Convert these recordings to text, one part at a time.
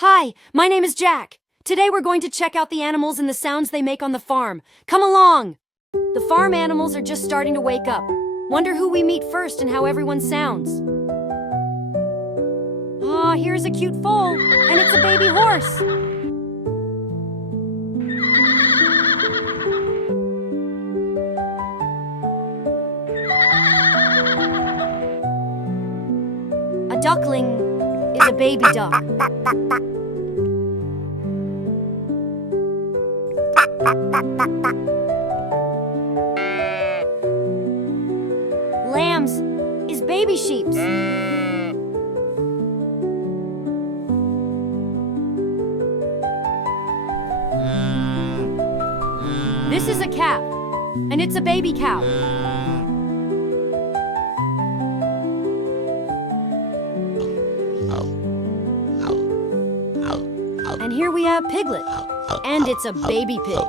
Hi, my name is Jack. Today we're going to check out the animals and the sounds they make on the farm. Come along! The farm animals are just starting to wake up. Wonder who we meet first and how everyone sounds. Ah, here's a cute foal, and it's a baby horse. A duckling is a baby duck. Lambs is baby sheeps. This is a calf, and it's a baby cow. And here we have Piglet, and it's a baby pig.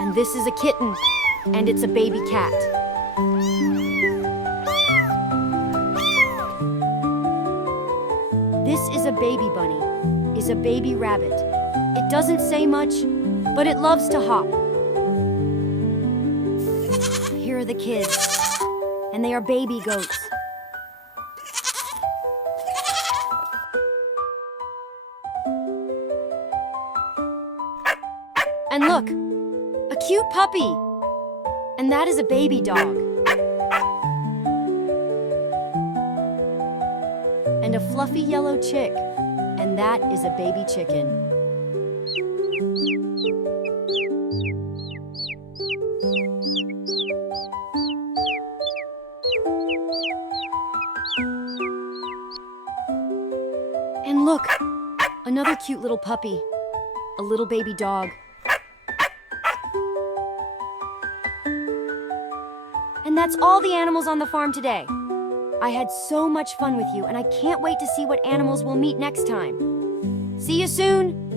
And this is a kitten, and it's a baby cat. This is a baby bunny, is a baby rabbit. It doesn't say much, but it loves to hop. Here are the kids, and they are baby goats. And look, a cute puppy. And that is a baby dog. And a fluffy yellow chick. And that is a baby chicken. And look, another cute little puppy. A little baby dog. And that's all the animals on the farm today. I had so much fun with you, and I can't wait to see what animals we'll meet next time. See you soon!